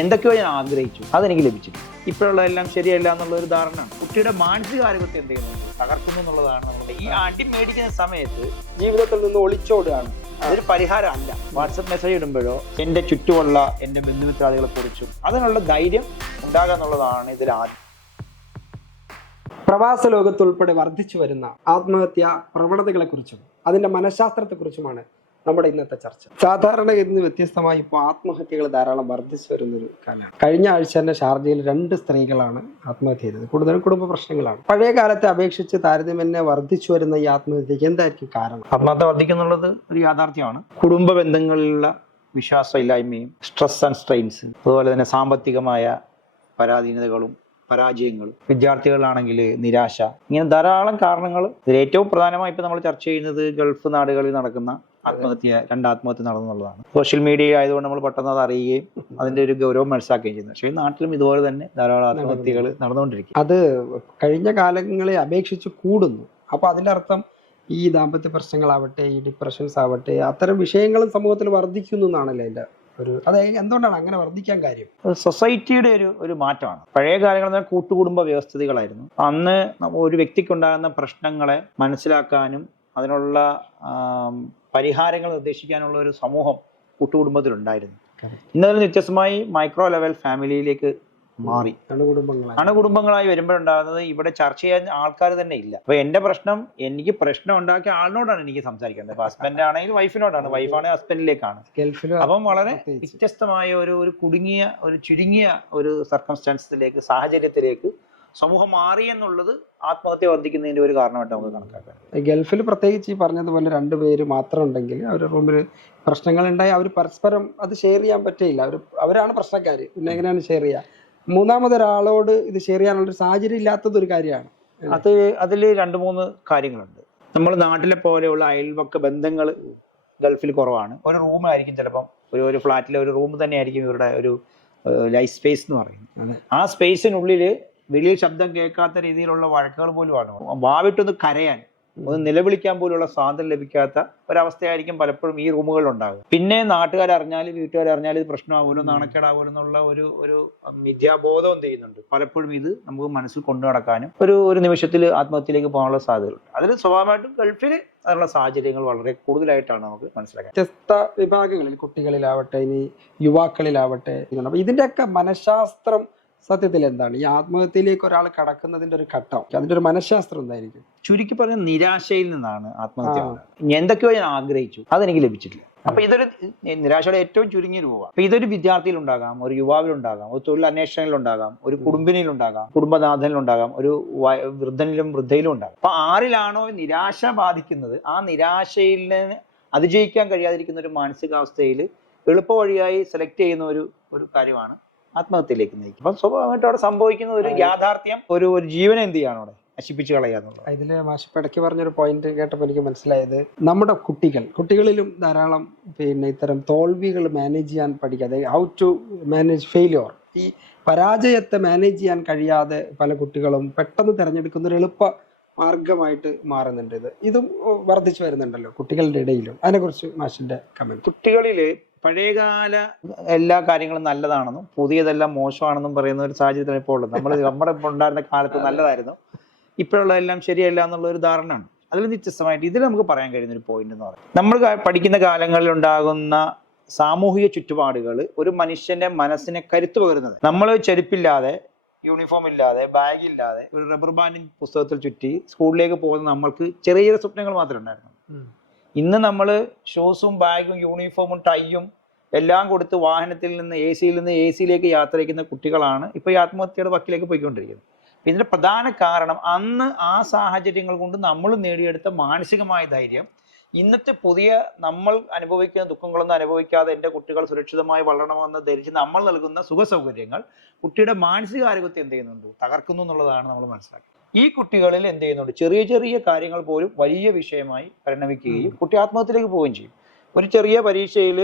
എന്തൊക്കെയോ ഞാൻ ആഗ്രഹിച്ചു, അതെനിക്ക് ലഭിച്ചില്ല. ഇപ്പോഴുള്ളതെല്ലാം ശരിയല്ല എന്നുള്ള ഒരു ധാരണയാണ്. കുട്ടിയുടെ മാനസികാരോഗ്യത്തെ എന്ത് ചെയ്യുന്നത് തകർക്കുന്നു എന്നുള്ളതാണ് നമ്മുടെ ഈ അടി മേടിക്കുന്ന സമയത്ത് ജീവിതത്തിൽ നിന്ന് ഒളിച്ചോടുകയാണ്. അതൊരു പരിഹാരമല്ല. വാട്സപ്പ് മെസ്സേജ് ഇടുമ്പോഴോ എൻ്റെ ചുറ്റുമുള്ള എൻ്റെ ബന്ധുമിത്രാദികളെ കുറിച്ചും അതിനുള്ള ധൈര്യം ഉണ്ടാകുക എന്നുള്ളതാണ് ഇതിൽ ആദ്യം. പ്രവാസ ലോകത്തുൾപ്പെടെ വർദ്ധിച്ചു വരുന്ന ആത്മഹത്യാ പ്രവണതകളെക്കുറിച്ചും അതിൻ്റെ മനഃശാസ്ത്രത്തെക്കുറിച്ചുമാണ് നമ്മുടെ ഇന്നത്തെ ചർച്ച. സാധാരണഗതിയിൽ നിന്ന് വ്യത്യസ്തമായി ഇപ്പോൾ ആത്മഹത്യകൾ ധാരാളം വർദ്ധിച്ചു വരുന്നൊരു കാലമാണ്. കഴിഞ്ഞ ആഴ്ച തന്നെ ഷാർജയിൽ 2 സ്ത്രീകളാണ് ആത്മഹത്യ ചെയ്തത്. കൂടുതലും കുടുംബ പ്രശ്നങ്ങളാണ്. പഴയ കാലത്തെ അപേക്ഷിച്ച് താരതമ്യേന വർദ്ധിച്ചു വരുന്ന ഈ ആത്മഹത്യക്ക് എന്തായിരിക്കും കാരണം? ആത്മഹത്യ വർദ്ധിക്കുന്നുള്ളത് ഒരു യാഥാർത്ഥ്യമാണ്. കുടുംബ ബന്ധങ്ങളിലുള്ള വിശ്വാസമില്ലായ്മയും സ്ട്രെസ് ആൻഡ് സ്ട്രെയിൻസ്, അതുപോലെ തന്നെ സാമ്പത്തികമായ പരാധീനതകളും പരാജയങ്ങളും, വിദ്യാർത്ഥികളാണെങ്കിൽ നിരാശ, ഇങ്ങനെ ധാരാളം കാരണങ്ങൾ. ഇതിൽ ഏറ്റവും പ്രധാനമായി ഇപ്പം നമ്മൾ ചർച്ച ചെയ്യുന്നത് ഗൾഫ് നാടുകളിൽ നടക്കുന്ന രണ്ട് ആത്മഹത്യ നടന്നുള്ളതാണ്. സോഷ്യൽ മീഡിയ ആയതുകൊണ്ട് നമ്മൾ പെട്ടെന്ന് അത് അറിയുകയും അതിന്റെ ഒരു ഗൗരവം മനസ്സിലാക്കുകയും ചെയ്യുന്നത്. പക്ഷേ നാട്ടിലും ഇതുപോലെ തന്നെ ധാരാളം ആത്മഹത്യകൾ നടന്നുകൊണ്ടിരിക്കും. അത് കഴിഞ്ഞ കാലങ്ങളെ അപേക്ഷിച്ച് കൂടുന്നു. അപ്പൊ അതിന്റെ അർത്ഥം ഈ ദാമ്പത്യ പ്രശ്നങ്ങളാവട്ടെ, ഈ ഡിപ്രഷൻസ് ആവട്ടെ, അത്തരം വിഷയങ്ങളും സമൂഹത്തിൽ വർദ്ധിക്കുന്നു എന്നാണല്ലോ അതിന്റെ ഒരു. അത് എന്തുകൊണ്ടാണ് അങ്ങനെ വർദ്ധിക്കാൻ കാര്യം? സൊസൈറ്റിയുടെ ഒരു മാറ്റമാണ്. പഴയ കാലങ്ങളിൽ കൂട്ടുകുടുംബ വ്യവസ്ഥിതികളായിരുന്നു. അന്ന് ഒരു വ്യക്തിക്കുണ്ടാകുന്ന പ്രശ്നങ്ങളെ മനസ്സിലാക്കാനും അതിനുള്ള പരിഹാരങ്ങൾ നിർദ്ദേശിക്കാനുള്ള ഒരു സമൂഹം കൂട്ടുകുടുംബത്തിലുണ്ടായിരുന്നു. ഇന്നതിൽ വ്യത്യസ്തമായി മൈക്രോ ലെവൽ ഫാമിലിയിലേക്ക് മാറി. അണുകുടുംബങ്ങളായി വരുമ്പോഴുണ്ടാകുന്നത് ഇവിടെ ചർച്ച ചെയ്യാൻ ആൾക്കാർ തന്നെ ഇല്ല. അപ്പൊ എന്റെ പ്രശ്നം, എനിക്ക് പ്രശ്നം ഉണ്ടാക്കിയ ആളിനോടാണ് എനിക്ക് സംസാരിക്കേണ്ടത്. ഹസ്ബൻഡ് ആണെങ്കിൽ വൈഫിനോടാണ്, വൈഫാണെങ്കിൽ ഹസ്ബൻഡിലേക്കാണ്. അപ്പം വളരെ വ്യത്യസ്തമായ ഒരു ചുരുങ്ങിയ ഒരു സർക്കംസ്റ്റാൻസിലേക്ക്, സാഹചര്യത്തിലേക്ക് സമൂഹം മാറി എന്നുള്ളത് ആത്മഹത്യ വർദ്ധിക്കുന്നതിന്റെ ഒരു കാരണമായിട്ട് നമുക്ക് കണക്കാക്കാം. ഗൾഫിൽ പ്രത്യേകിച്ച് ഈ പറഞ്ഞതുപോലെ 2 പേര് മാത്രം ഉണ്ടെങ്കിൽ അവരുടെ റൂമിൽ പ്രശ്നങ്ങൾ ഉണ്ടായി അവർ പരസ്പരം അത് ഷെയർ ചെയ്യാൻ പറ്റില്ല. അവരാണ് പ്രശ്നക്കാർ. പിന്നെ എങ്ങനെയാണ് ഷെയർ ചെയ്യുക? മൂന്നാമതൊരാളോട് ഇത് ഷെയർ ചെയ്യാനുള്ളൊരു സാഹചര്യം ഇല്ലാത്തതൊരു കാര്യമാണ്. അതിൽ 2-3 കാര്യങ്ങളുണ്ട്. നമ്മൾ നാട്ടിലെ പോലെയുള്ള അയൽവക്ക ബന്ധങ്ങൾ ഗൾഫിൽ കുറവാണ്. ഒരു റൂമായിരിക്കും, ചിലപ്പം ഒരു ഫ്ലാറ്റിലെ ഒരു റൂം തന്നെ ആയിരിക്കും ഇവരുടെ ഒരു ലൈഫ് സ്പേസ് എന്ന് പറയുന്നത്. ആ സ്പേസിനുള്ളിൽ വലിയ ശബ്ദം കേൾക്കാത്ത രീതിയിലുള്ള വഴക്കുകൾ പോലുമാണ്. വാവിട്ടൊന്ന് കരയാൻ, ഒന്ന് നിലവിളിക്കാൻ പോലുള്ള സ്വാതന്ത്ര്യം ലഭിക്കാത്ത ഒരവസ്ഥയായിരിക്കും പലപ്പോഴും ഈ റൂമുകളിൽ ഉണ്ടാകുക. പിന്നെ നാട്ടുകാരറിഞ്ഞാൽ, വീട്ടുകാരറിഞ്ഞാൽ ഇത് പ്രശ്നമാവുമല്ലോ, നാണക്കേടാവുമല്ലോ എന്നുള്ള ഒരു മിഥ്യാബോധം എന്ത് ചെയ്യുന്നുണ്ട്. പലപ്പോഴും ഇത് നമുക്ക് മനസ്സിൽ കൊണ്ടു നടക്കാനും ഒരു നിമിഷത്തിൽ ആത്മഹത്യയിലേക്ക് പോകാനുള്ള സാധ്യതകളുണ്ട്. അതിൽ സ്വാഭാവികമായിട്ടും ഗൾഫിൽ അതിനുള്ള സാഹചര്യങ്ങൾ വളരെ കൂടുതലായിട്ടാണ് നമുക്ക് മനസ്സിലാക്കാൻ. വ്യത്യസ്ത വിഭാഗങ്ങളിൽ, കുട്ടികളിലാവട്ടെ, ഇനി യുവാക്കളിലാവട്ടെ, ഇതിന്റെയൊക്കെ മനഃശാസ്ത്രം സത്യത്തിൽ എന്താണ്? ഈ ആത്മഹത്യയിലേക്ക് ഒരാൾ കടക്കുന്നതിന്റെ ഒരു ഘട്ടം, അതിന്റെ ഒരു മനഃശാസ്ത്രം എന്തായിരിക്കും? ചുരുക്കി പറഞ്ഞ നിരാശയിൽ നിന്നാണ് ആത്മഹത്യ. എന്തൊക്കെയോ ഞാൻ ആഗ്രഹിച്ചു, അതെനിക്ക് ലഭിച്ചിട്ടില്ല. അപ്പൊ ഇതൊരു നിരാശയുടെ ഏറ്റവും ചുരുങ്ങിയ രൂപമാണ്. അപ്പൊ ഇതൊരു വിദ്യാർത്ഥിയിലുണ്ടാകാം, ഒരു യുവാവിലുണ്ടാകാം, ഒരു തൊഴിൽ അന്വേഷണയിലുണ്ടാകാം, ഒരു കുടുംബിനിയിലുണ്ടാകാം, കുടുംബനാഥനിലുണ്ടാകാം, ഒരു വൃദ്ധനിലും വൃദ്ധയിലും ഉണ്ടാകാം. അപ്പൊ ആരിലാണോ നിരാശ ബാധിക്കുന്നത്, ആ നിരാശയിൽ അതിജയിക്കാൻ കഴിയാതിരിക്കുന്ന ഒരു മാനസികാവസ്ഥയിൽ എളുപ്പ വഴിയായി സെലക്ട് ചെയ്യുന്ന ഒരു കാര്യമാണ് ആത്മഹത്യയിലേക്ക് നയിക്കും. അപ്പം സ്വാഭാവികമായിട്ട് അവിടെ സംഭവിക്കുന്ന ഒരു യാഥാർത്ഥ്യം, ഒരു ജീവനെ എന്ത് ചെയ്യാണ് അവിടെ നശിപ്പിച്ചു കളയാന്നുള്ളത്. ഇതില് മാഷിപ്പ് ഇടയ്ക്ക് പറഞ്ഞൊരു പോയിന്റ് കേട്ടപ്പോൾ എനിക്ക് മനസ്സിലായത്, നമ്മുടെ കുട്ടികളിലും ധാരാളം ഇത്തരം തോൽവികൾ മാനേജ് ചെയ്യാൻ പഠിക്കാതെ, ഹൗ ടു മാനേജ് ഫെയിലിയർ, ഈ പരാജയത്തെ മാനേജ് ചെയ്യാൻ കഴിയാതെ പല കുട്ടികളും പെട്ടെന്ന് തിരഞ്ഞെടുക്കുന്ന ഒരു എളുപ്പ മാർഗമായിട്ട് മാറുന്നുണ്ട്. ഇതും വർദ്ധിച്ചു വരുന്നുണ്ടല്ലോ കുട്ടികളുടെ ഇടയിലും. അതിനെക്കുറിച്ച് മാഷിന്റെ കമന്റ്. കുട്ടികളില് പഴയകാല എല്ലാ കാര്യങ്ങളും നല്ലതാണെന്നും പുതിയതെല്ലാം മോശമാണെന്നും പറയുന്ന ഒരു സാഹചര്യത്തിൽ ഇപ്പോൾ ഉള്ളത്. നമ്മുടെ ഉണ്ടായിരുന്ന കാലത്ത് നല്ലതായിരുന്നു, ഇപ്പോഴുള്ളതെല്ലാം ശരിയല്ല എന്നുള്ള ഒരു ധാരണയാണ്. അതിൽ വ്യത്യസ്തമായിട്ട് ഇതിൽ നമുക്ക് പറയാൻ കഴിയുന്ന ഒരു പോയിന്റ് എന്ന് പറയുന്നത്, നമ്മൾ പഠിക്കുന്ന കാലങ്ങളിൽ ഉണ്ടാകുന്ന സാമൂഹിക ചുറ്റുപാടുകൾ ഒരു മനുഷ്യന്റെ മനസ്സിനെ കരുത്തു പകരുന്നത്. നമ്മൾ ചെരുപ്പില്ലാതെ, യൂണിഫോം ഇല്ലാതെ, ബാഗ് ഇല്ലാതെ, ഒരു റബ്ബർ ബാൻഡിങ് പുസ്തകത്തിൽ ചുറ്റി സ്കൂളിലേക്ക് പോകുന്ന നമ്മൾക്ക് ചെറിയ സ്വപ്നങ്ങൾ മാത്രമേ ഉണ്ടായിരുന്നു. ഇന്ന് നമ്മൾ ഷൂസും ബാഗും യൂണിഫോമും ടൈയും എല്ലാം കൊടുത്ത് വാഹനത്തിൽ നിന്ന് എ സിയിലേക്ക് യാത്ര ചെയ്യുന്ന കുട്ടികളാണ് ഇപ്പോൾ ഈ ആത്മഹത്യയുടെ വക്കിലേക്ക് പോയിക്കൊണ്ടിരിക്കുന്നത്. ഇതിന്റെ പ്രധാന കാരണം അന്ന് ആ സാഹചര്യങ്ങൾ കൊണ്ട് നമ്മൾ നേടിയെടുത്ത മാനസികമായ ധൈര്യം ഇന്നത്തെ പുതിയ നമ്മൾ അനുഭവിക്കുന്ന ദുഃഖങ്ങളൊന്നും അനുഭവിക്കാതെ എൻ്റെ കുട്ടികൾ സുരക്ഷിതമായി വളരണമെന്ന് ധരിച്ച് നമ്മൾ നൽകുന്ന സുഖ സൗകര്യങ്ങൾ കുട്ടിയുടെ മാനസികാരോഗ്യത്തെ എന്ത് ചെയ്യുന്നുണ്ട്, തകർക്കുന്നു എന്നുള്ളതാണ് നമ്മൾ മനസ്സിലാക്കുന്നത്. ഈ കുട്ടികളിൽ എന്ത് ചെയ്യുന്നുണ്ട്, ചെറിയ ചെറിയ കാര്യങ്ങൾ പോലും വലിയ വിഷയമായി പരിണമിക്കുകയും കുട്ടി ആത്മഹത്യയിലേക്ക് പോവുകയും ചെയ്യും. ഒരു ചെറിയ പരീക്ഷയിൽ,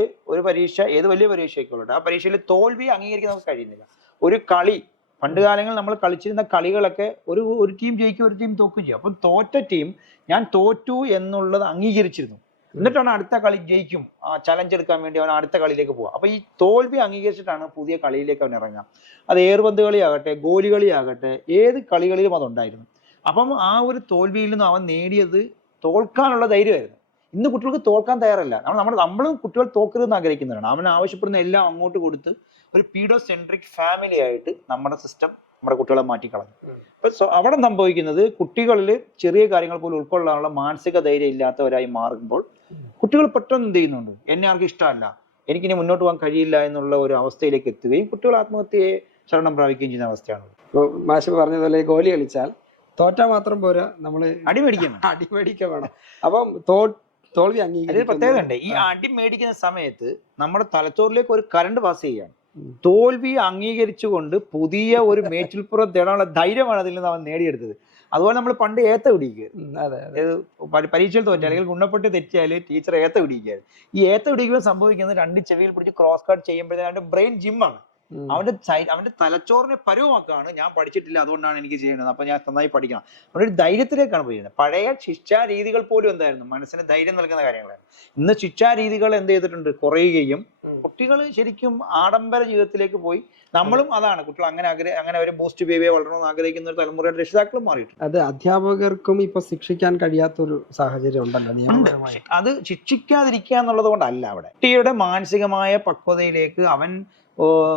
ഏത് വലിയ പരീക്ഷയ്ക്കുള്ളൂ, ആ പരീക്ഷയിൽ തോൽവി അംഗീകരിക്കാൻ നമുക്ക് കഴിയുന്നില്ല. ഒരു കളി, പണ്ട് കാലങ്ങളിൽ നമ്മൾ കളിച്ചിരുന്ന കളികളൊക്കെ ഒരു ടീം ജയിക്കും, ഒരു ടീം തോക്കുകയും ചെയ്യും. അപ്പം തോറ്റ ടീം ഞാൻ തോറ്റു എന്നുള്ളത് അംഗീകരിച്ചിരുന്നു. എന്നിട്ടാണ് അടുത്ത കളി ജയിക്കും, ചലഞ്ച് എടുക്കാൻ വേണ്ടി അവൻ അടുത്ത കളിയിലേക്ക് പോവുക. അപ്പൊ ഈ തോൽവി അംഗീകരിച്ചിട്ടാണ് പുതിയ കളിയിലേക്ക് അവൻ ഇറങ്ങുക. അത് ഏറുപന്ത് കളിയാകട്ടെ, ഗോലി കളിയാകട്ടെ, ഏത് കളികളിലും അതുണ്ടായിരുന്നു. അപ്പം ആ ഒരു തോൽവിയിൽ നിന്ന് അവൻ നേടിയത് തോൽക്കാനുള്ള ധൈര്യമായിരുന്നു. ഇന്ന് കുട്ടികൾക്ക് തോൽക്കാൻ തയ്യാറല്ല. നമ്മളും കുട്ടികൾ തോക്കരുതെന്ന് ആഗ്രഹിക്കുന്നവരാണ്. അവൻ ആവശ്യപ്പെടുന്ന എല്ലാം അങ്ങോട്ട് കൊടുത്ത് ഒരു പീഡോസെൻട്രിക് ഫാമിലി ആയിട്ട് നമ്മുടെ സിസ്റ്റം നമ്മുടെ കുട്ടികളെ മാറ്റിക്കളഞ്ഞു. അപ്പൊ അവിടെ സംഭവിക്കുന്നത് കുട്ടികളിൽ ചെറിയ കാര്യങ്ങൾ പോലും ഉൾക്കൊള്ളാനുള്ള മാനസിക ധൈര്യം ഇല്ലാത്തവരായി മാറുമ്പോൾ കുട്ടികൾ പെട്ടെന്ന് എന്ത് ചെയ്യുന്നുണ്ട്, എന്നെ ആർക്കും ഇഷ്ടമല്ല, എനിക്കിനി മുന്നോട്ട് പോകാൻ കഴിയില്ല എന്നുള്ള ഒരു അവസ്ഥയിലേക്ക് എത്തുകയും കുട്ടികൾ ആത്മഹത്യയെ ശരണം പ്രാപിക്കുകയും ചെയ്യുന്ന അവസ്ഥയാണ്. മാഷ് പറഞ്ഞതുപോലെ ഗോലി കളിച്ചാൽ തോറ്റാ മാത്രം പോരാ, നമ്മള് അടിമേടിക്കാൻ വേണം. അപ്പം തോൽവി അംഗീകരിക്കും. പ്രത്യേകത ഉണ്ട്, ഈ അടി മേടിക്കുന്ന സമയത്ത് നമ്മുടെ തലച്ചോറിലേക്ക് ഒരു കറണ്ട് പാസ് ചെയ്യാണ്. തോൽവി അംഗീകരിച്ചുകൊണ്ട് പുതിയ ഒരു മേച്ചിൽപ്പുറം തേടാനുള്ള ധൈര്യമാണ് അതിൽ നിന്ന് അവൻ നേടിയെടുത്തത്. അതുപോലെ നമ്മൾ പണ്ട് ഏത്ത പിടിക്കുക, പരീക്ഷയിൽ തോറ്റ അല്ലെങ്കിൽ ഗുണപ്പെട്ട് തെറ്റിയാൽ ടീച്ചർ ഏത്ത പിടിക്കുകയായിരുന്നു. ഈ ഏത്ത പിടിക്കുമ്പോൾ സംഭവിക്കുന്നത് രണ്ട് ചെവിയിൽ പിടിച്ച് ക്രോസ് കട്ട് ചെയ്യുമ്പോഴത്തേക്കും അവന്റെ ബ്രെയിൻ ജിമ്മാണ്. അവന്റെ തലച്ചോറിനെ പരുവമാക്കാണ്, ഞാൻ പഠിച്ചിട്ടില്ല അതുകൊണ്ടാണ് എനിക്ക് ചെയ്യുന്നത്, അപ്പൊ ഞാൻ നന്നായി പഠിക്കണം. അവിടെ ഒരു ധൈര്യത്തിലേക്കാണ് പോയിരുന്നത്. പഴയ ശിക്ഷാ രീതികൾ പോലും എന്തായിരുന്നു, മനസ്സിന് ധൈര്യം നൽകുന്ന കാര്യങ്ങളായിരുന്നു. ഇന്ന് ശിക്ഷാ രീതികൾ എന്ത് ചെയ്തിട്ടുണ്ട്, കുറയുകയും കുട്ടികൾ ശരിക്കും ആഡംബര ജീവിതത്തിലേക്ക് പോയി. നമ്മളും അതാണ്, കുട്ടികൾ അങ്ങനെ ഒരു ബൂസ്റ്റ് ബേബിയെ വളരണമെന്ന് ആഗ്രഹിക്കുന്ന ഒരു തലമുറയുടെ രക്ഷിതാക്കളും മാറിയിട്ടുണ്ട്. അത് അധ്യാപകർക്കും ഇപ്പൊ ശിക്ഷിക്കാൻ കഴിയാത്തൊരു സാഹചര്യം ഉണ്ടല്ലോ നിയമപരമായി. അത് ശിക്ഷിക്കാതിരിക്കുക എന്നുള്ളത് കൊണ്ടല്ല, അവിടെ കുട്ടിയുടെ മാനസികമായ പക്വതയിലേക്ക് അവൻ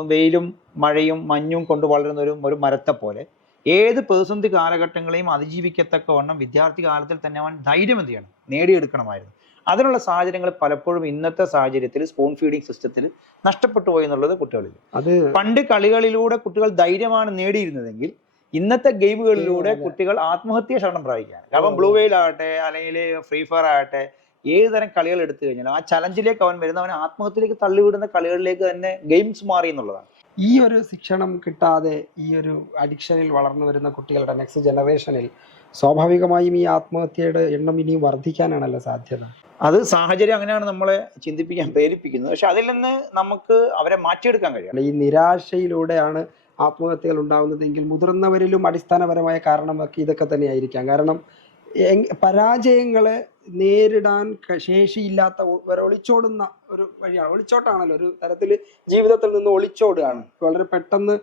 വെയിലും മഴയും മഞ്ഞും കൊണ്ട് വളരുന്ന ഒരു മരത്തെ പോലെ ഏത് പ്രതിസന്ധി കാലഘട്ടങ്ങളെയും അതിജീവിക്കത്തക്കവണ്ണം വിദ്യാർത്ഥി കാലത്തിൽ തന്നെ അവൻ ധൈര്യം എന്ത് ചെയ്യണം, നേടിയെടുക്കണമായിരുന്നു. അതിനുള്ള സാഹചര്യങ്ങൾ പലപ്പോഴും ഇന്നത്തെ സാഹചര്യത്തിൽ സ്പൂൺ ഫീഡിങ് സിസ്റ്റത്തിൽ നഷ്ടപ്പെട്ടു പോയി എന്നുള്ളത് കുട്ടികളിൽ. അത് പണ്ട് കളികളിലൂടെ കുട്ടികൾ ധൈര്യമാണ് നേടിയിരുന്നതെങ്കിൽ ഇന്നത്തെ ഗെയിമുകളിലൂടെ കുട്ടികൾ ആത്മഹത്യ ശരണം പ്രാപിക്കുകയാണ്. അപ്പം ബ്ലൂ വെയിൽ ആകട്ടെ അല്ലെങ്കിൽ ഫ്രീ ഫയർ ആകട്ടെ, ഏത് തരം കളികൾ എടുത്തു കഴിഞ്ഞാൽ ആ ചലഞ്ചിലേക്ക് അവൻ വരുന്ന അവൻ ആത്മഹത്യയിലേക്ക് തള്ളിവിടുന്ന കളികളിലേക്ക് തന്നെ ഗെയിംസ് മാറി എന്നുള്ളതാണ്. ഈ ഒരു ശിക്ഷണം കിട്ടാതെ ഈ ഒരു അഡിക്ഷനിൽ വളർന്നു വരുന്ന കുട്ടികളുടെ നെക്സ്റ്റ് ജനറേഷനിൽ സ്വാഭാവികമായും ഈ ആത്മഹത്യയുടെ എണ്ണം ഇനിയും വർദ്ധിക്കാനാണല്ലോ സാധ്യത. അത് സാഹചര്യം അങ്ങനെയാണ് നമ്മളെ ചിന്തിപ്പിക്കാൻ പ്രേരിപ്പിക്കുന്നത്. പക്ഷെ അതിൽ നിന്ന് നമുക്ക് അവരെ മാറ്റിയെടുക്കാൻ കഴിയും. ഈ നിരാശയിലൂടെയാണ് ആത്മഹത്യകൾ ഉണ്ടാകുന്നതെങ്കിൽ മുതിർന്നവരിലും അടിസ്ഥാനപരമായ കാരണമൊക്കെ ഇതൊക്കെ തന്നെയായിരിക്കാം. കാരണം പരാജയങ്ങളെ നേരിടാൻ ശേഷിയില്ലാത്ത ഒളിച്ചോടുന്ന ഒരു വഴിയാണ്. ഒളിച്ചോട്ടാണല്ലോ, ഒരു തരത്തിൽ ജീവിതത്തിൽ നിന്ന് ഒളിച്ചോടുകയാണ്. വളരെ പെട്ടെന്ന്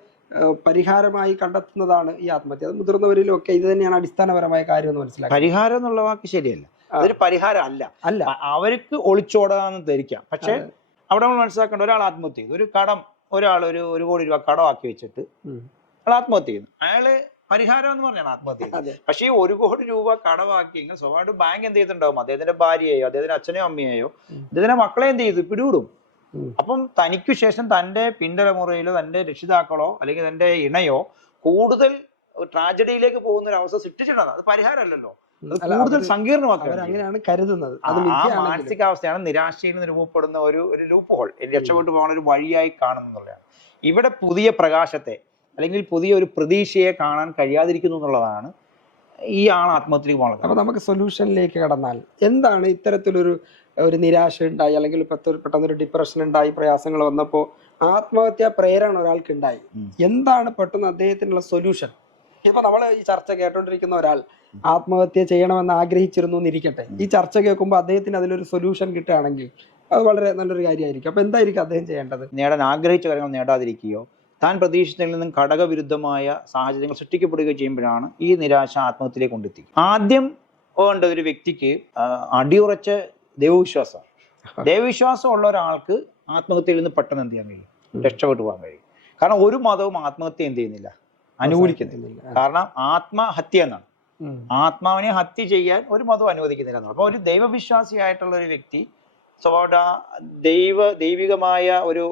പരിഹാരമായി കണ്ടെത്തുന്നതാണ് ഈ ആത്മഹത്യ. അത് മുതിർന്നവരിലും ഒക്കെ ഇത് തന്നെയാണ് അടിസ്ഥാനപരമായ കാര്യം എന്ന് മനസ്സിലാക്കുക. പരിഹാരം എന്നുള്ള വാക്ക് ശരിയല്ല, അതൊരു പരിഹാരം അല്ല. അവർക്ക് ഒളിച്ചോടാന്ന് ധരിക്കാം. പക്ഷെ അവിടെ നമ്മൾ മനസ്സിലാക്കേണ്ട, ഒരാൾ ആത്മഹത്യ ചെയ്തു, ഒരാൾ ഒരു 1 കോടി രൂപ കടമാക്കി വെച്ചിട്ട് അയാൾ ആത്മഹത്യ ചെയ്യുന്നു. അയാള് പരിഹാരം എന്ന് പറഞ്ഞാണ് ആത്മഹത്യ. പക്ഷേ ഈ 1 കോടി രൂപ കടമാക്കിയെങ്കിൽ സ്വാഭാവികമായിട്ട് ബാങ്ക് എന്ത് ചെയ്തിട്ടുണ്ടാവും, അദ്ദേഹത്തിന്റെ ഭാര്യയെയോ അദ്ദേഹത്തിന്റെ അച്ഛനെയോ അമ്മയെയോ അദ്ദേഹത്തിന്റെ മക്കളെ എന്ത് ചെയ്തു, പിടിവിടും. അപ്പം തനിക്കു ശേഷം തന്റെ പിൻതലമുറയിലോ തന്റെ രക്ഷിതാക്കളോ അല്ലെങ്കിൽ തന്റെ ഇണയോ കൂടുതൽ ട്രാജഡിയിലേക്ക് പോകുന്ന ഒരു അവസ്ഥ സൃഷ്ടിച്ചിട്ടുണ്ടാകും. അത് പരിഹാരമല്ലല്ലോ, കൂടുതൽ സങ്കീർണമാക്കുക അങ്ങനെയാണ് കരുതുന്നത്. ആ മാനസികാവസ്ഥയാണ് നിരാശയിൽ നിന്ന് രൂപപ്പെടുന്ന ഒരു ലൂപ്പ് ഹോൾ, രക്ഷപ്പെട്ടു പോകാൻ ഒരു വഴിയായി കാണുന്നുള്ളതാണ്. ഇവിടെ പുതിയ പ്രകാശത്തെ അല്ലെങ്കിൽ പുതിയ ഒരു പ്രതീക്ഷയെ കാണാൻ കഴിയാതിരിക്കുന്നു എന്നുള്ളതാണ് ഈ ആൾ ആത്മഹത്യക്ക് പോകുന്നത്. അപ്പൊ നമുക്ക് സൊല്യൂഷനിലേക്ക് കടന്നാൽ എന്താണ് ഇത്തരത്തിലൊരു നിരാശ ഉണ്ടായി അല്ലെങ്കിൽ പെട്ടെന്നൊരു ഡിപ്രഷൻ ഉണ്ടായി, പ്രയാസങ്ങൾ വന്നപ്പോൾ ആത്മഹത്യാ പ്രേരണ ഒരാൾക്ക് ഉണ്ടായി, എന്താണ് പെട്ടെന്ന് അദ്ദേഹത്തിനുള്ള സൊല്യൂഷൻ? ഇപ്പൊ നമ്മൾ ഈ ചർച്ച കേട്ടോണ്ടിരിക്കുന്ന ഒരാൾ ആത്മഹത്യ ചെയ്യണമെന്ന് ആഗ്രഹിച്ചിരുന്നു എന്നിരിക്കട്ടെ, ഈ ചർച്ച കേൾക്കുമ്പോൾ അദ്ദേഹത്തിന് അതിലൊരു സൊല്യൂഷൻ കിട്ടുകയാണെങ്കിൽ അത് വളരെ നല്ലൊരു കാര്യമായിരിക്കും. അപ്പൊ എന്തായിരിക്കും അദ്ദേഹം ചെയ്യേണ്ടത്? നേടാൻ ആഗ്രഹിച്ച കാര്യങ്ങൾ നേടാതിരിക്കുകയോ താൻ പ്രതീക്ഷിച്ചതിൽ നിന്നും ഘടകവിരുദ്ധമായ സാഹചര്യങ്ങൾ സൃഷ്ടിക്കപ്പെടുകയോ ചെയ്യുമ്പോഴാണ് ഈ നിരാശ ആത്മഹത്യയിലേക്ക് കൊണ്ടെത്തി. ആദ്യം വേണ്ട ഒരു വ്യക്തിക്ക് അടിയുറച്ച ദൈവവിശ്വാസം. ദൈവവിശ്വാസം ഉള്ള ഒരാൾക്ക് ആത്മഹത്യയിൽ നിന്ന് പെട്ടെന്ന് എന്ത് ചെയ്യാൻ കഴിയും, രക്ഷപ്പെട്ടു പോകാൻ കഴിയും. കാരണം ഒരു മതവും ആത്മഹത്യ എന്ത് ചെയ്യുന്നില്ല, അനുകൂലിക്കുന്നില്ല. കാരണം ആത്മഹത്യ എന്നാണ്, ആത്മാവിനെ ഹത്യ ചെയ്യാൻ ഒരു മതവും അനുവദിക്കുന്നില്ല എന്നാണ്. അപ്പൊ ഒരു ദൈവവിശ്വാസിയായിട്ടുള്ള ഒരു വ്യക്തി ദൈവികമായ ഒരു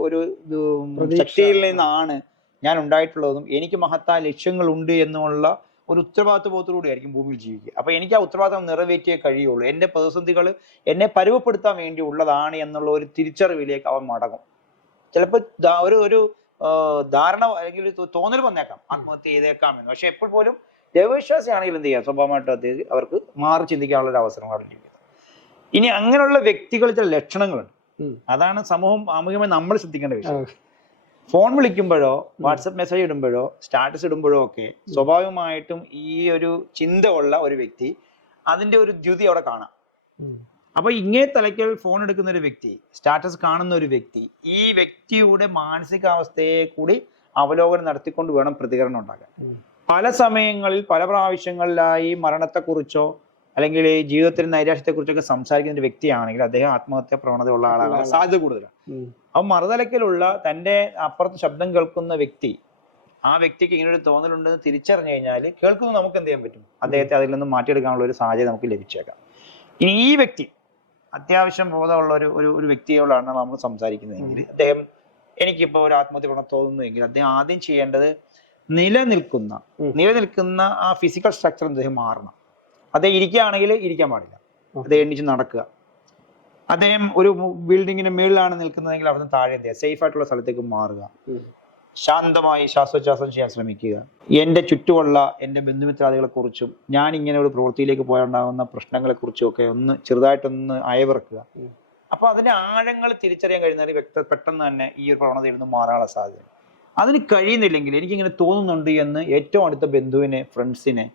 ശക്തിയിൽ നിന്നാണ് ഞാൻ ഉണ്ടായിട്ടുള്ളതും എനിക്ക് മഹത്തായ ലക്ഷ്യങ്ങളുണ്ട് എന്നുള്ള ഒരു ഉത്തരവാദിത്വബോധത്തോടെ ആയിരിക്കും ഭൂമിയിൽ ജീവിക്കുക. അപ്പൊ എനിക്ക് ആ ഉത്തരവാദിത്വം നിറവേറ്റിയേ കഴിയുള്ളൂ. എന്റെ പ്രതിസന്ധികൾ എന്നെ പരുവപ്പെടുത്താൻ വേണ്ടി ഉള്ളതാണ് എന്നുള്ള ഒരു തിരിച്ചറിവിലേക്ക് അവൻ മടങ്ങും. ചിലപ്പോൾ ഒരു ധാരണ അല്ലെങ്കിൽ ഒരു തോന്നൽ വന്നേക്കാം ആത്മഹത്യ ചെയ്തേക്കാം എന്ന്. പക്ഷെ എപ്പോൾ പോലും ദൈവവിശ്വാസിയാണെങ്കിൽ എന്ത് ചെയ്യാം, സ്വാഭാവികമായിട്ട് അവർക്ക് മാറി ചിന്തിക്കാനുള്ള ഒരു അവസരം അവർ ജീവിക്കുന്നത്. ഇനി അങ്ങനെയുള്ള വ്യക്തികൾ ചില ലക്ഷണങ്ങളുണ്ട്. അതാണ് സാമൂഹികമായി നമ്മൾ ശ്രദ്ധിക്കേണ്ട വിഷയം. ഫോൺ വിളിക്കുമ്പോഴോ വാട്സപ്പ് മെസ്സേജ് ഇടുമ്പോഴോ സ്റ്റാറ്റസ് ഇടുമ്പോഴോ ഒക്കെ സ്വാഭാവികമായിട്ടും ഈ ഒരു ചിന്ത ഉള്ള ഒരു വ്യക്തി അതിന്റെ ഒരു ദ്യുതി അവിടെ കാണാം. അപ്പൊ ഇങ്ങേ തലയ്ക്കൽ ഫോൺ എടുക്കുന്ന ഒരു വ്യക്തി, സ്റ്റാറ്റസ് കാണുന്ന ഒരു വ്യക്തി, ഈ വ്യക്തിയുടെ മാനസികാവസ്ഥയെ കൂടി അവലോകനം നടത്തിക്കൊണ്ട് വേണം പ്രതികരണം ഉണ്ടാക്കാൻ. പല സമയങ്ങളിൽ പല പ്രാവശ്യങ്ങളിലായി മരണത്തെക്കുറിച്ചോ അല്ലെങ്കിൽ ജീവിതത്തിൽ നൈരാശ്യത്തെക്കുറിച്ചൊക്കെ സംസാരിക്കുന്ന ഒരു വ്യക്തിയാണെങ്കിൽ അദ്ദേഹം ആത്മഹത്യാ പ്രവണതയുള്ള ആളാകാൻ സാധ്യത കൂടുതലാണ്. അപ്പൊ മറുതലക്കിലുള്ള തന്റെ അപ്പുറത്ത് ശബ്ദം കേൾക്കുന്ന വ്യക്തി, ആ വ്യക്തിക്ക് ഇങ്ങനെ ഒരു തോന്നലുണ്ടെന്ന് തിരിച്ചറിഞ്ഞു കഴിഞ്ഞാൽ കേൾക്കുന്നത് നമുക്ക് എന്ത് ചെയ്യാൻ പറ്റും? അദ്ദേഹത്തെ അതിൽ നിന്ന് മാറ്റിയെടുക്കാനുള്ള ഒരു സാഹചര്യം നമുക്ക് ലഭിച്ചേക്കാം. ഇനി ഈ വ്യക്തി അത്യാവശ്യം ബോധമുള്ള ഒരു വ്യക്തിയോടാണ് നമ്മൾ സംസാരിക്കുന്നതെങ്കിൽ അദ്ദേഹം എനിക്കിപ്പോൾ ഒരു ആത്മഹത്യ ഗുണം തോന്നുന്നുവെങ്കിൽ അദ്ദേഹം ആദ്യം ചെയ്യേണ്ടത് നിലനിൽക്കുന്ന ആ ഫിസിക്കൽ സ്ട്രക്ചർ അദ്ദേഹം മാറണം. അദ്ദേഹം ഇരിക്കുകയാണെങ്കിൽ ഇരിക്കാൻ പാടില്ല, അദ്ദേഹം എണീച്ച് നടക്കുക. അദ്ദേഹം ഒരു ബിൽഡിങ്ങിന്റെ മുകളിലാണ് നിൽക്കുന്നതെങ്കിൽ അവിടെ നിന്ന് താഴെ എന്ത് ചെയ്യുക, സേഫ് ആയിട്ടുള്ള സ്ഥലത്തേക്ക് മാറുക. ശാന്തമായി ശ്വാസോച്ഛ്വാസം ചെയ്യാൻ ശ്രമിക്കുക. എൻ്റെ ചുറ്റുമുള്ള എൻ്റെ ബന്ധുമിത്രാദികളെ കുറിച്ചും ഞാൻ ഇങ്ങനെ ഒരു പ്രവൃത്തിയിലേക്ക് പോയുണ്ടാകുന്ന പ്രശ്നങ്ങളെ കുറിച്ചും ഒക്കെ ഒന്ന് ചെറുതായിട്ടൊന്ന് അയവിറക്കുക. അപ്പൊ അതിന്റെ ആഴങ്ങൾ തിരിച്ചറിയാൻ കഴിയുന്ന പെട്ടെന്ന് തന്നെ ഈ ഒരു പ്രവണതയിൽ നിന്ന് മാറാനുള്ള സാധ്യത. അതിന് കഴിയുന്നില്ലെങ്കിൽ എനിക്കിങ്ങനെ തോന്നുന്നുണ്ട് എന്ന് ഏറ്റവും അടുത്ത ബന്ധുവിനെ, ഫ്രണ്ട്സിനെ,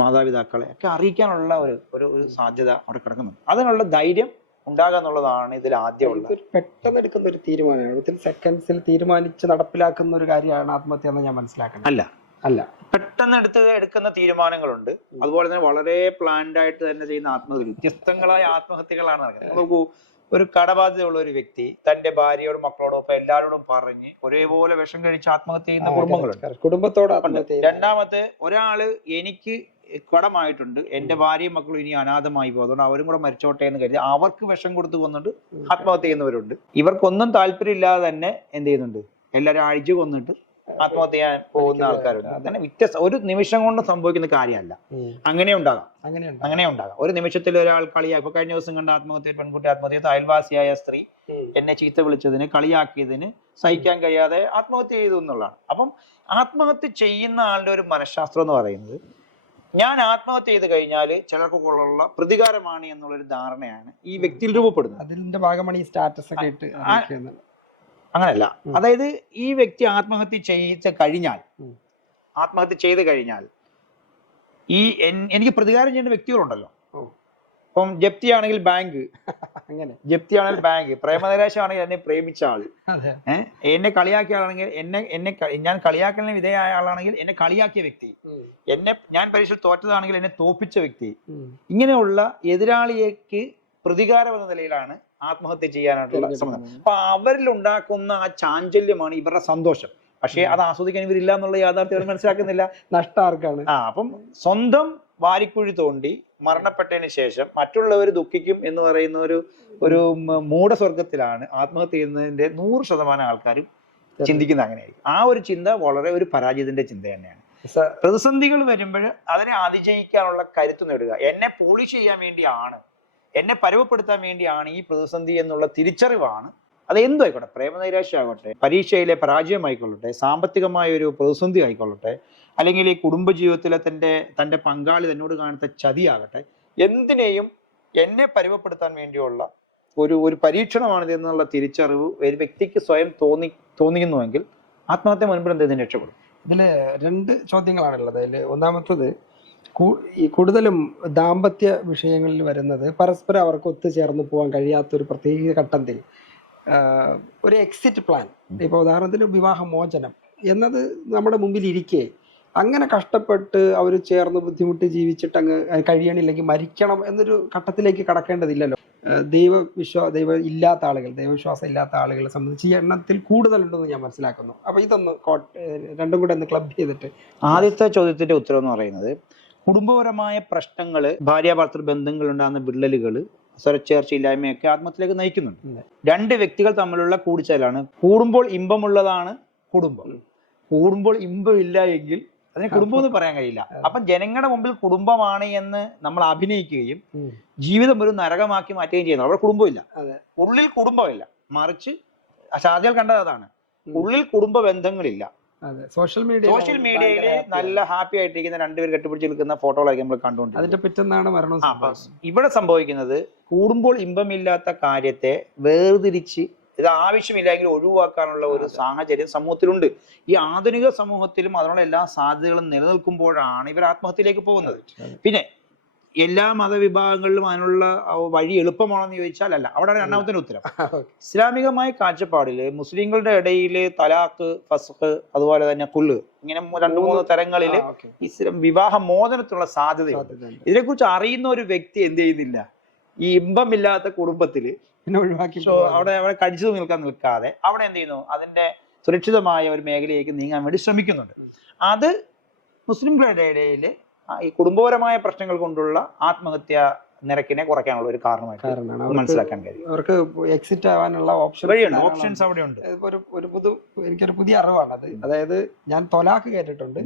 മാതാപിതാക്കളെ ഒക്കെ അറിയിക്കാനുള്ള ഒരു സാധ്യത അവിടെ കിടക്കുന്നുണ്ട്. അതിനുള്ള ധൈര്യം ഉണ്ടാകുക എന്നുള്ളതാണ് ഇതിൽ ആദ്യമുള്ള. പെട്ടെന്ന് എടുക്കുന്ന ഒരു തീരുമാനമാണ്, വിത്തിൻ സെക്കൻഡ്സിൽ തീരുമാനിച്ച് നടപ്പിലാക്കുന്ന ഒരു കാര്യമാണ് ആത്മഹത്യ എന്ന് ഞാൻ മനസ്സിലാക്കുന്നത്. അല്ല, പെട്ടെന്ന് എടുക്കുന്ന തീരുമാനങ്ങളുണ്ട്. അതുപോലെ തന്നെ വളരെ പ്ലാൻഡ് ആയിട്ട് തന്നെ ചെയ്യുന്ന ആത്മഹത്യ, വ്യത്യസ്തങ്ങളായ ആത്മഹത്യകളാണ് നടക്കുന്നത്. നോക്കൂ, ഒരു കടബാധ്യതയുള്ള ഒരു വ്യക്തി തന്റെ ഭാര്യയോടും മക്കളോടും ഒപ്പം എല്ലാവരോടും പറഞ്ഞ് ഒരേപോലെ വിഷം കഴിച്ച് ആത്മഹത്യ ചെയ്യുന്ന കുടുംബങ്ങളുണ്ട്. കുടുംബത്തോട്. രണ്ടാമത്തെ ഒരാള് എനിക്ക് കടമായിട്ടുണ്ട്, എന്റെ ഭാര്യയും മക്കളും ഇനി അനാഥമായി പോകും, അതുകൊണ്ട് അവരും കൂടെ മരിച്ചോട്ടെ എന്ന് കരുതി അവർക്ക് വിഷം കൊടുത്തു കൊന്നിട്ട് ആത്മഹത്യ ചെയ്യുന്നവരുണ്ട്. ഇവർക്കൊന്നും താല്പര്യമില്ലാതെ തന്നെ എന്ത് ചെയ്യുന്നുണ്ട്, എല്ലാവരും അഴിച്ചു കൊന്നിട്ട് ആത്മഹത്യ ചെയ്യാൻ പോകുന്ന ആൾക്കാരുണ്ട്. അങ്ങനെ ഒരു നിമിഷം കൊണ്ട് സംഭവിക്കുന്ന കാര്യമല്ല. അങ്ങനെ ഉണ്ടാകാം. ഒരു നിമിഷത്തിൽ ഒരാൾ കളിയാക്കി. ഇപ്പൊ കഴിഞ്ഞ ദിവസം കണ്ട ആത്മഹത്യ, പെൺകുട്ടി ആത്മഹത്യ, അയൽവാസിയായ സ്ത്രീ എന്നെ ചീത്ത വിളിച്ചതിന്, കളിയാക്കിയതിന് സഹിക്കാൻ കഴിയാതെ ആത്മഹത്യ ചെയ്തു എന്നുള്ളതാണ്. അപ്പം ആത്മഹത്യ ചെയ്യുന്ന ആളുടെ ഒരു മനഃശാസ്ത്രം എന്ന് പറയുന്നത്, ഞാൻ ആത്മഹത്യ ചെയ്ത് കഴിഞ്ഞാൽ ചിലർക്കുള്ള പ്രതികാരമാണ് എന്നുള്ളൊരു ധാരണയാണ് ഈ വ്യക്തിയിൽ രൂപപ്പെടുന്നത്. അതിന്റെ ഭാഗമാണ് ഈ സ്റ്റാറ്റസ് ഒക്കെ ഇട്ട്. അങ്ങനെയല്ല, അതായത് ഈ വ്യക്തി ആത്മഹത്യ ചെയ്ത് കഴിഞ്ഞാൽ ഈ എനിക്ക് പ്രതികാരം ചെയ്യേണ്ട വ്യക്തികളുണ്ടല്ലോ. ഇപ്പം ജപ്തിയാണെങ്കിൽ ബാങ്ക്, പ്രേമനിരാശമാണെങ്കിൽ എന്നെ പ്രേമിച്ച ആള്, എന്നെ കളിയാക്കിയ ആളാണെങ്കിൽ ഞാൻ കളിയാക്കലിന് വിധേയമായ ആളാണെങ്കിൽ എന്നെ കളിയാക്കിയ വ്യക്തി, ഞാൻ പരീക്ഷയിൽ തോറ്റതാണെങ്കിൽ എന്നെ തോപ്പിച്ച വ്യക്തി, ഇങ്ങനെയുള്ള എതിരാളിയേക്ക് പ്രതികാരം എന്ന നിലയിലാണ് ആത്മഹത്യ ചെയ്യാനായിട്ടുള്ള ശ്രമം. അപ്പൊ അവരിൽ ഉണ്ടാക്കുന്ന ആ ചാഞ്ചല്യമാണ് ഇവരുടെ സന്തോഷം. പക്ഷെ അത് ആസ്വദിക്കാൻ ഇവരില്ല എന്നുള്ള യാഥാർത്ഥ്യം മനസ്സിലാക്കുന്നില്ല. നഷ്ടം ആർക്കാണ്? അപ്പം സ്വന്തം വാരിക്കുഴി തോണ്ടി മരണപ്പെട്ടതിന് ശേഷം മറ്റുള്ളവർ ദുഃഖിക്കും എന്ന് പറയുന്ന ഒരു മൂഢസ്വർഗത്തിലാണ് ആത്മഹത്യ ചെയ്യുന്നതിന്റെ 100% ആൾക്കാരും ചിന്തിക്കുന്നത്. അങ്ങനെയായിരിക്കും. ആ ഒരു ചിന്ത വളരെ ഒരു പരാജയത്തിന്റെ ചിന്ത തന്നെയാണ്. പ്രതിസന്ധികൾ വരുമ്പോൾ അതിനെ അതിജയിക്കാനുള്ള കരുത്ത് നേടുക. എന്നെ പോളിഷ് ചെയ്യാൻ വേണ്ടിയാണ്, എന്നെ പരുവപ്പെടുത്താൻ വേണ്ടിയാണ് ഈ പ്രതിസന്ധി എന്നുള്ള തിരിച്ചറിവാണ്. അത് എന്തും ആയിക്കോട്ടെ, പ്രേമനൈരാശ്യം ആയിക്കോട്ടെ, പരീക്ഷയിലെ പരാജയമായിക്കൊള്ളട്ടെ, സാമ്പത്തികമായ ഒരു പ്രതിസന്ധി ആയിക്കൊള്ളട്ടെ, അല്ലെങ്കിൽ ഈ കുടുംബജീവിതത്തിലെ തന്റെ പങ്കാളി തന്നോട് കാണുന്ന ചതിയാകട്ടെ, എന്തിനേയും എന്നെ പരുവപ്പെടുത്താൻ വേണ്ടിയുള്ള ഒരു പരീക്ഷണമാണിത് എന്നുള്ള തിരിച്ചറിവ് ഒരു വ്യക്തിക്ക് സ്വയം തോന്നിക്കുന്നുവെങ്കിൽ ആത്മഹത്യ മുൻപിൽ എന്തെങ്കിലും രക്ഷപ്പെടും. ഇതില് 2 ചോദ്യങ്ങളാണുള്ളത്. അതിൽ ഒന്നാമത്തത്, ഈ കൂടുതലും ദാമ്പത്യ വിഷയങ്ങളിൽ വരുന്നത് പരസ്പരം അവർക്ക് ഒത്തുചേർന്ന് പോകാൻ കഴിയാത്ത ഒരു പ്രത്യേക ഘട്ടത്തിൽ ഒരു എക്സിറ്റ് പ്ലാൻ, ഇപ്പൊ ഉദാഹരണത്തിന് വിവാഹമോചനം എന്നത് നമ്മുടെ മുമ്പിൽ ഇരിക്കെ അങ്ങനെ കഷ്ടപ്പെട്ട് അവർ ചേർന്ന് ബുദ്ധിമുട്ട് ജീവിച്ചിട്ട് അങ്ങ് കഴിയണില്ലെങ്കിൽ മരിക്കണം എന്നൊരു ഘട്ടത്തിലേക്ക് കടക്കേണ്ടതില്ലല്ലോ. ദൈവവിശ്വാസം ഇല്ലാത്ത ആളുകളെ സംബന്ധിച്ച് ഈ എണ്ണത്തിൽ കൂടുതലുണ്ടെന്ന് ഞാൻ മനസ്സിലാക്കുന്നു. അപ്പൊ ഇതൊന്ന് രണ്ടും കൂടെ ഒന്ന് ക്ലബ് ചെയ്തിട്ട്. ആദ്യത്തെ ചോദ്യത്തിന്റെ ഉത്തരം എന്ന് പറയുന്നത്, കുടുംബപരമായ പ്രശ്നങ്ങള്, ഭാര്യ ഭർത്തൃ ബന്ധങ്ങളുണ്ടാകുന്ന വിള്ളലുകള്, സ്വരച്ചേർച്ചയില്ലായ്മയൊക്കെ ആത്മഹത്യയിലേക്ക് നയിക്കുന്നുണ്ട്. 2 വ്യക്തികൾ തമ്മിലുള്ള കൂടിച്ചേരലാണ്. കൂടുമ്പോൾ ഇമ്പമുള്ളതാണ് കുടുംബം. കൂടുമ്പോൾ ഇമ്പമില്ല എങ്കിൽ അതിനെ കുടുംബം എന്ന് പറയാൻ കഴിയില്ല. അപ്പൊ ജനങ്ങളുടെ മുമ്പിൽ കുടുംബമാണ് എന്ന് നമ്മൾ അഭിനയിക്കുകയും ജീവിതം ഒരു നരകമാക്കി മാറ്റുകയും ചെയ്യുന്നു. അവിടെ കുടുംബമില്ല, ഉള്ളിൽ കുടുംബമില്ല. മറിച്ച് ഷാജൽ കണ്ടത് അതാണ്, ഉള്ളിൽ കുടുംബ ബന്ധങ്ങളില്ല. സോഷ്യൽ മീഡിയയിൽ നല്ല ഹാപ്പി ആയിട്ടിരിക്കുന്ന 2 പേർ കെട്ടിപ്പിടിച്ച് നിൽക്കുന്ന ഫോട്ടോകളായിരിക്കും നമ്മൾ കണ്ടുകൊണ്ട്. അതിന്റെ പിറ്റെന്നാണ് മരണം. ഇവിടെ സംഭവിക്കുന്നത്, കൂടുമ്പോൾ ഇമ്പമില്ലാത്ത കാര്യത്തെ വേർതിരിച്ച് ഇത് ആവശ്യമില്ലെങ്കിൽ ഒഴിവാക്കാനുള്ള ഒരു സാഹചര്യം സമൂഹത്തിലുണ്ട്. ഈ ആധുനിക സമൂഹത്തിലും അതിനുള്ള എല്ലാ സാധ്യതകളും നിലനിൽക്കുമ്പോഴാണ് ഇവർ ആത്മഹത്യയിലേക്ക് പോകുന്നത്. പിന്നെ എല്ലാ മതവിഭാഗങ്ങളിലും അതിനുള്ള വഴി എളുപ്പമാണോ എന്ന് ചോദിച്ചാൽ അല്ല. അവിടെയാണ് രണ്ടാമത്തെ ഉത്തരം. ഇസ്ലാമികമായ കാഴ്ചപ്പാടിൽ മുസ്ലിങ്ങളുടെ ഇടയിൽ തലാഖ്, ഫസ്ഖ്, അതുപോലെ തന്നെ കുള്ള്, ഇങ്ങനെ 2-3 തരങ്ങളിൽ ഇസ്ലാം വിവാഹ മോചനത്തിനുള്ള സാധ്യതയുണ്ട്. ഇതിനെക്കുറിച്ച് അറിയുന്ന ഒരു വ്യക്തി എന്ത് ചെയ്യുന്നില്ല, ഈ ഇമ്പമില്ലാത്ത കുടുംബത്തില് അവിടെ കടിച്ചു നിൽക്കാതെ അവിടെ എന്ത് ചെയ്യുന്നു, അതിന്റെ സുരക്ഷിതമായ ഒരു മേഖലയിലേക്ക് നീങ്ങാൻ വേണ്ടി ശ്രമിക്കുന്നുണ്ട്. അത് മുസ്ലിംകളുടെ ഇടയിൽ ഈ കുടുംബപരമായ പ്രശ്നങ്ങൾ കൊണ്ടുള്ള ആത്മഹത്യ നിരക്കിനെ കുറയ്ക്കാനുള്ള ഒരു കാരണമായിട്ട് മനസ്സിലാക്കാൻ കഴിയും. അവർക്ക് എക്സിറ്റ് ആവാനുള്ള ഓപ്ഷൻസ് അവിടെ ഉണ്ട്. എനിക്കൊരു പുതിയ അറിവാണത്. അതായത് ഞാൻ തൊലാക്ക് കേട്ടിട്ടുണ്ട്,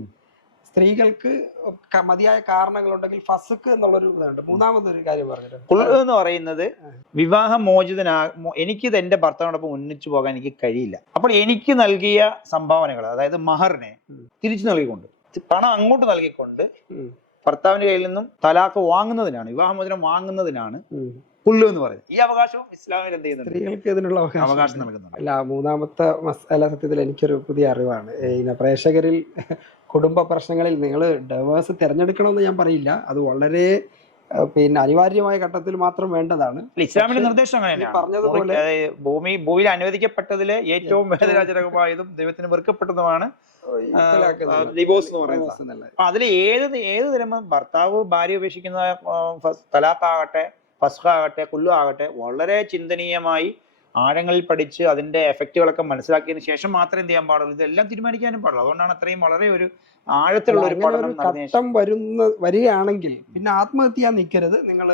സ്ത്രീകൾക്ക് മതിയായ കാരണങ്ങളുണ്ടെങ്കിൽ ഫസ്ഖ് എന്നുള്ളൊരു ഇതുണ്ട്. മൂന്നാമതൊരു കാര്യം പറഞ്ഞിട്ടുണ്ട്, ഖുൽഉ എന്ന് പറയുന്നത് വിവാഹ എനിക്ക് എന്റെ ഭർത്താവിനോടൊപ്പം ഒന്നിച്ചു പോകാൻ എനിക്ക് കഴിയില്ല. അപ്പോൾ എനിക്ക് നൽകിയ സംഭാവനകൾ, അതായത് മഹറിനെ തിരിച്ചു നൽകിക്കൊണ്ട്, പണം അങ്ങോട്ട് നൽകിക്കൊണ്ട് ഭർത്താവിന്റെ കയ്യിൽ നിന്നും തലാഖ് വാങ്ങുന്നതിനാണ്, വിവാഹമോചനം വാങ്ങുന്നതിനാണ് ഖുൽഉ എന്ന് പറയുന്നത്. ഈ അവകാശവും ഇസ്ലാമിൽ എന്ത് ചെയ്യുന്നുണ്ട്, സ്ത്രീകൾക്ക് ഇതിനുള്ള അവകാശം നൽകുന്നുണ്ട്. അല്ല, മൂന്നാമത്തെ മസാല സത്യത്തിൽ എനിക്കൊരു പുതിയ അറിവാണ്. പ്രേക്ഷകരിൽ കുടുംബ പ്രശ്നങ്ങളിൽ നിങ്ങൾ ഡൈവേഴ്സ് തിരഞ്ഞെടുക്കണമെന്ന് ഞാൻ പറയില്ല, അത് വളരെ അനിവാര്യമായ ഘട്ടത്തിൽ മാത്രം വേണ്ടതാണ്. ഇസ്ലാമിന്റെ നിർദ്ദേശം പറഞ്ഞതുപോലെ ഭൂമിയിൽ അനുവദിക്കപ്പെട്ടതിലെ ഏറ്റവും വേദനാജനകമായതും ദൈവത്തിന് വെറുക്കപ്പെട്ടതുമാണ് ഡിവോഴ്സ് എന്ന് പറയുന്നത്. അപ്പൊ അതിൽ ഏത് തരം ഭർത്താവ് ഭാര്യ ഉപേക്ഷിക്കുന്ന തലാഖാകട്ടെ, ഫസ്ഖാകട്ടെ, ഖുൽഉ ആകട്ടെ, വളരെ ചിന്തനീയമായി ആഴങ്ങളിൽ പഠിച്ച് അതിന്റെ എഫക്റ്റുകളൊക്കെ മനസ്സിലാക്കിയതിനു ശേഷം മാത്രമേ എന്ത് ചെയ്യാൻ പാടുള്ളൂ, ഇതെല്ലാം തീരുമാനിക്കാനും പാടുള്ളൂ. അതുകൊണ്ടാണ് അത്രയും വളരെ ഒരു ആഴത്തിലുള്ള ഒരു പഠനം വരികയാണെങ്കിൽ പിന്നെ ആത്മഹത്യ നിൽക്കരുത്. നിങ്ങൾ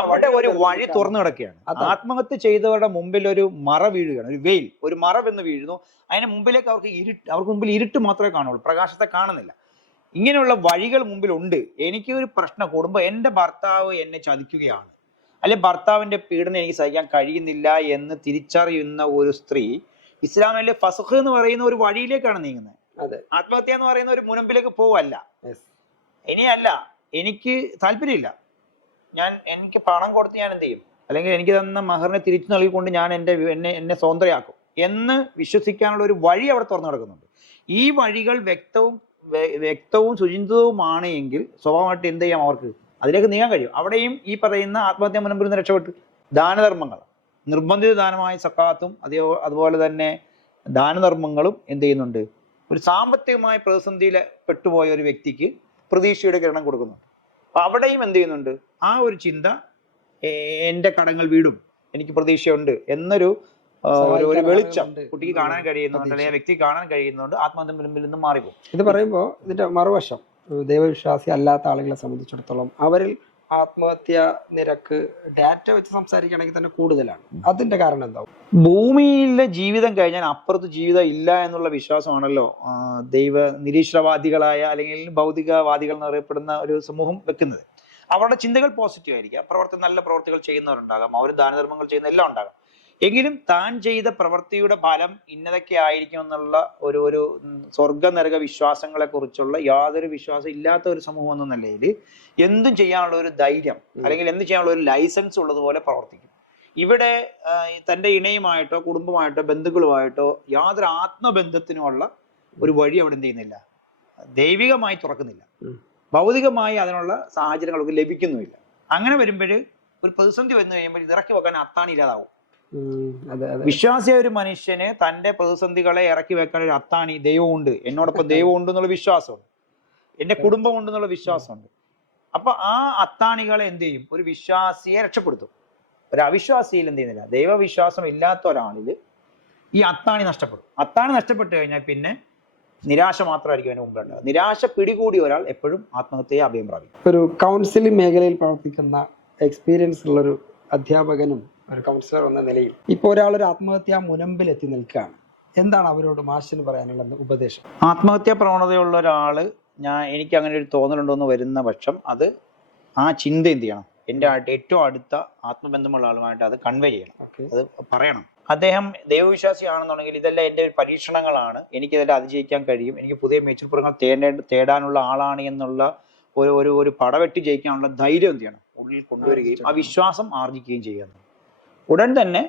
അവിടെ ഒരു വഴി തുറന്നു കിടക്കുകയാണ്. ആത്മഹത്യ ചെയ്തവരുടെ മുമ്പിൽ ഒരു മറ വീഴുകയാണ്, ഒരു വെയിൽ, ഒരു മറ വന്ന് വീഴുന്നു. അതിന് മുമ്പിലേക്ക് അവർക്ക് മുമ്പിൽ ഇരുട്ട് മാത്രമേ കാണുള്ളൂ, പ്രകാശത്തെ കാണുന്നില്ല. ഇങ്ങനെയുള്ള വഴികൾ മുമ്പിലുണ്ട്. എനിക്ക് ഒരു പ്രശ്നം കൂടുമ്പോൾ എൻ്റെ ഭർത്താവ് എന്നെ ചതിക്കുകയാണ്, അല്ലെ ഭർത്താവിന്റെ പീഡനം എനിക്ക് സഹിക്കാൻ കഴിയുന്നില്ല എന്ന് തിരിച്ചറിയുന്ന ഒരു സ്ത്രീ ഇസ്ലാമിലെ ഫസ്ഖ് എന്ന് പറയുന്ന ഒരു വഴിയിലേക്കാണ് നീങ്ങുന്നത്. ആത്മഹത്യ എന്ന് പറയുന്ന ഒരു മുനമ്പിലേക്ക് പോവല്ല. ഇനിയല്ല, എനിക്ക് താല്പര്യമില്ല, എനിക്ക് പണം കൊടുത്ത് ഞാൻ എന്ത് ചെയ്യും, അല്ലെങ്കിൽ എനിക്ക് തന്ന മഹറിനെ തിരിച്ചു നൽകിക്കൊണ്ട് ഞാൻ എന്നെ സ്വതന്ത്രയാക്കും എന്ന് വിശ്വസിക്കാനുള്ള ഒരു വഴി അവിടെ തുറന്നു കിടക്കുന്നുണ്ട്. ഈ വഴികൾ വ്യക്തവും സുചിന്തിതവുമാണ് എങ്കിൽ സ്വാഭാവികമായിട്ട് എന്ത് ചെയ്യാം, അവർക്ക് അതിലേക്ക് നീങ്ങാൻ കഴിയും. അവിടെയും ഈ പറയുന്ന ആത്മഹത്യാ മുനമ്പിൽ നിന്ന് രക്ഷപ്പെട്ടു. ദാനധർമ്മങ്ങൾ, നിർബന്ധിത ദാനമായ സക്കാത്തും അതുപോലെ തന്നെ ദാനധർമ്മങ്ങളും എന്ത് ചെയ്യുന്നുണ്ട്, ഒരു സാമ്പത്തികമായ പ്രതിസന്ധിയിൽ പെട്ടുപോയ ഒരു വ്യക്തിക്ക് പ്രതീക്ഷയുടെ കിരണം കൊടുക്കുന്നുണ്ട്. അപ്പൊ അവിടെയും എന്ത് ചെയ്യുന്നുണ്ട്, ആ ഒരു ചിന്ത, എൻ്റെ കടങ്ങൾ വീടും, എനിക്ക് പ്രതീക്ഷയുണ്ട് എന്നൊരു വെളിച്ചം കുട്ടിക്ക് കാണാൻ കഴിയുന്നുണ്ട്, അല്ലെങ്കിൽ വ്യക്തി കാണാൻ കഴിയുന്നുണ്ട്. ആത്മഹത്യ മുനമ്പിൽ നിന്ന് മാറിപ്പോകും. ഇത് പറയുമ്പോൾ ഇതിന്റെ മറുവശം, ദൈവവിശ്വാസി അല്ലാത്ത ആളുകളെ സംബന്ധിച്ചിടത്തോളം അവരിൽ ആത്മഹത്യ നിരക്ക് ഡാറ്റ വെച്ച് സംസാരിക്കുകയാണെങ്കിൽ തന്നെ കൂടുതലാണ്. അതിന്റെ കാരണം എന്താവും? ഭൂമിയിലെ ജീവിതം കഴിഞ്ഞാൽ അപ്പുറത്ത് ജീവിതം ഇല്ല എന്നുള്ള വിശ്വാസമാണല്ലോ ദൈവ നിരീശ്വരവാദികളായ അല്ലെങ്കിൽ ഭൗതികവാദികൾ എന്നറിയപ്പെടുന്ന ഒരു സമൂഹം വെക്കുന്നത്. അവരുടെ ചിന്തകൾ പോസിറ്റീവ് ആയിരിക്കാം, നല്ല പ്രവർത്തികൾ ചെയ്യുന്നവരുണ്ടാകാം, അവർ ദാനധർമ്മങ്ങൾ ചെയ്യുന്ന എല്ലാം ഉണ്ടാകാം. എങ്കിലും താൻ ചെയ്ത പ്രവൃത്തിയുടെ ഫലം ഇന്നതൊക്കെ ആയിരിക്കും എന്നുള്ള ഒരു സ്വർഗ നരക വിശ്വാസങ്ങളെ കുറിച്ചുള്ള യാതൊരു വിശ്വാസം ഇല്ലാത്ത ഒരു സമൂഹം എന്ന നിലയിൽ എന്തും ചെയ്യാനുള്ള ഒരു ധൈര്യം, അല്ലെങ്കിൽ എന്ത് ചെയ്യാനുള്ള ഒരു ലൈസൻസ് ഉള്ളതുപോലെ പ്രവർത്തിക്കും. ഇവിടെ തൻ്റെ ഇണയുമായിട്ടോ കുടുംബമായിട്ടോ ബന്ധുക്കളുമായിട്ടോ യാതൊരു ആത്മബന്ധത്തിനുമുള്ള ഒരു വഴി അവിടെ എന്ത് ചെയ്യുന്നില്ല, ദൈവികമായി തുറക്കുന്നില്ല. ഭൗതികമായി അതിനുള്ള സാഹചര്യങ്ങളൊക്കെ ലഭിക്കുന്നുമില്ല. അങ്ങനെ വരുമ്പോൾ ഒരു പ്രതിസന്ധി വന്നു കഴിയുമ്പോൾ ഇറക്കി വെക്കാൻ അത്താണി ഇല്ലാതാവും. വിശ്വാസിയായ ഒരു മനുഷ്യന് തന്റെ പ്രതിസന്ധികളെ ഇറക്കി വെക്കാൻ ഒരു അത്താണി ദൈവമുണ്ട്, എന്നോടൊപ്പം ദൈവമുണ്ട് എന്നുള്ള വിശ്വാസമുണ്ട്, എന്റെ കുടുംബം ഉണ്ട് എന്നുള്ള വിശ്വാസമുണ്ട്. അപ്പൊ ആ അത്താണികളെ എന്ത് ചെയ്യും, ഒരു വിശ്വാസിയെ രക്ഷപ്പെടുത്തും. ഒരു അവിശ്വാസിയിൽ എന്ത് ചെയ്യുന്നില്ല, ദൈവവിശ്വാസം ഇല്ലാത്ത ഒരാളില് ഈ അത്താണി നഷ്ടപ്പെടും. അത്താണി നഷ്ടപ്പെട്ടു കഴിഞ്ഞാൽ പിന്നെ നിരാശ മാത്രമായിരിക്കും അതിന് മുമ്പുണ്ടാകുക. നിരാശ പിടികൂടിയ ഒരാൾ എപ്പോഴും ആത്മഹത്യയെ അഭയം പ്രാപിക്കും. ഒരു കൗൺസിലിംഗ് മേഖലയിൽ പ്രവർത്തിക്കുന്ന എക്സ്പീരിയൻസ് ഉള്ളൊരു അധ്യാപകനും ഒരു കൗൺസിലർ എന്ന നിലയിൽ ഇപ്പോൾ ഒരാളൊരു ആത്മഹത്യാ മുനമ്പിൽ എത്തി നിൽക്കുകയാണ്, എന്താണ് അവരോട് മാഷിന് പറയാനുള്ള ഉപദേശം? ആത്മഹത്യാ പ്രവണതയുള്ള ഒരാള് എനിക്ക് അങ്ങനെ ഒരു തോന്നലുണ്ടോന്ന് വരുന്ന പക്ഷം അത് ആ ചിന്ത എന്ത് ചെയ്യണം, എൻ്റെ ഏറ്റവും അടുത്ത ആത്മബന്ധമുള്ള ആളുമായിട്ട് അത് കൺവേ ചെയ്യണം, അത് പറയണം. അദ്ദേഹം ദൈവവിശ്വാസിയാണെന്നുണ്ടെങ്കിൽ ഇതെല്ലാം എൻ്റെ ഒരു പരീക്ഷണങ്ങളാണ്, എനിക്കിതെല്ലാം അതിജയിക്കാൻ കഴിയും, എനിക്ക് പുതിയ മേച്ചിൽപ്പുറങ്ങൾ തേടാനുള്ള ആളാണ് എന്നുള്ള ഒരു പടവെട്ടി ജയിക്കാനുള്ള ധൈര്യം എന്ത് ചെയ്യണം, ഉള്ളിൽ കൊണ്ടുവരികയും ആ വിശ്വാസം ആർജിക്കുകയും ചെയ്യുക. ഉടൻ തന്നെ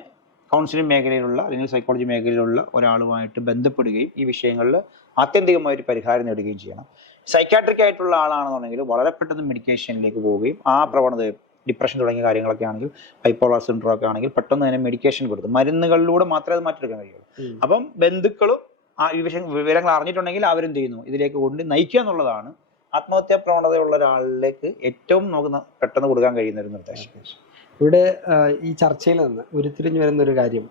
കൗൺസിലിംഗ് മേഖലയിലുള്ള അല്ലെങ്കിൽ സൈക്കോളജി മേഖലയിലുള്ള ഒരാളുമായിട്ട് ബന്ധപ്പെടുകയും ഈ വിഷയങ്ങളിൽ ആത്യന്തികമായ ഒരു പരിഹാരം നേടുകയും ചെയ്യണം. സൈക്കാട്രിക് ആയിട്ടുള്ള ആളാണെന്നുണ്ടെങ്കിൽ വളരെ പെട്ടെന്ന് മെഡിക്കേഷനിലേക്ക് പോവുകയും ആ പ്രവണത ഡിപ്രഷൻ തുടങ്ങിയ കാര്യങ്ങളൊക്കെ ആണെങ്കിൽ ബൈപ്പോളാർ സിൻഡ്രോം ഒക്കെ ആണെങ്കിൽ പെട്ടെന്ന് തന്നെ മെഡിക്കേഷൻ കൊടുത്തു മരുന്നുകളിലൂടെ മാത്രമേ അത് മാറ്റിയെടുക്കാൻ കഴിയുള്ളൂ. അപ്പം ബന്ധുക്കളും ആ വിവരങ്ങൾ അറിഞ്ഞിട്ടുണ്ടെങ്കിൽ അവരെന്ത് ചെയ്യുന്നു ഇതിലേക്ക് കൊണ്ട് നയിക്കുക എന്നുള്ളതാണ് ആത്മഹത്യാ പ്രവണതയുള്ള ഒരാളിലേക്ക് ഏറ്റവും നമുക്ക് പെട്ടെന്ന് കൊടുക്കാൻ കഴിയുന്ന ഒരു നിർദ്ദേശം. ഇവിടെ ഈ ചർച്ചയിൽ നിന്ന് ഉരുത്തിരിഞ്ഞു വരുന്ന ഒരു കാര്യം,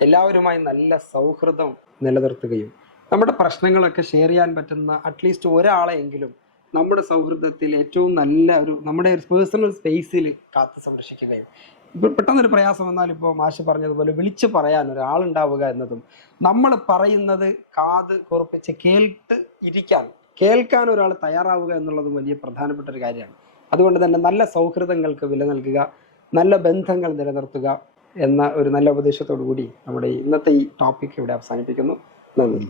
എല്ലാവരുമായി നല്ല സൗഹൃദം നിലനിർത്തുകയും നമ്മുടെ പ്രശ്നങ്ങളൊക്കെ ഷെയർ ചെയ്യാൻ പറ്റുന്ന അറ്റ്ലീസ്റ്റ് ഒരാളെയെങ്കിലും നമ്മുടെ സൗഹൃദത്തിൽ ഏറ്റവും നല്ല ഒരു നമ്മുടെ ഒരു പേഴ്സണൽ സ്പേസിൽ കാത്തു സംരക്ഷിക്കുകയും ഇപ്പോൾ പെട്ടെന്നൊരു പ്രയാസം വന്നാൽ ഇപ്പോൾ മാഷ് പറഞ്ഞതുപോലെ വിളിച്ചു പറയാൻ ഒരാളുണ്ടാവുക എന്നതും നമ്മൾ പറയുന്നത് കാത് കുറിപ്പിച്ച് കേൾക്കാൻ ഒരാൾ തയ്യാറാവുക എന്നുള്ളതും വലിയ പ്രധാനപ്പെട്ട ഒരു കാര്യമാണ്. അതുകൊണ്ട് തന്നെ നല്ല സൗഹൃദങ്ങൾക്ക് വില നൽകുക, നല്ല ബന്ധങ്ങൾ നിലനിർത്തുക എന്ന ഒരു നല്ല ഉപദേശത്തോടു കൂടി നമ്മുടെ ഇന്നത്തെ ഈ ടോപ്പിക് ഇവിടെ അവസാനിപ്പിക്കുന്നു. നന്ദി.